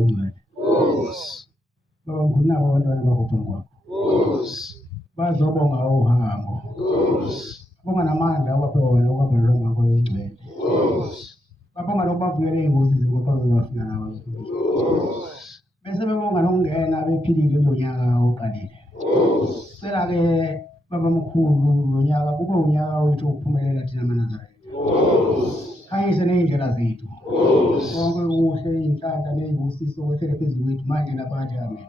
omncane. Baba ngunabo abantwana bakho kwakho. Bazobonga uhambo. Bonga namandla abaphe wona ukwabelwa ngakho ingcwele. Babonga lokubavuyela ingozi zingokwazo bafika nawo. Bese bebonga nokungena bephilile kulonyaka oqalile. Sela ke baba mkhulu lonyaka kube unyaka wethu ukuphumelela thina maNazareth. Khanyise neindlela zethu. Konke kuhle inhlanhla nezibusiso kwethele phezulu kwethu manje naphakathi amen.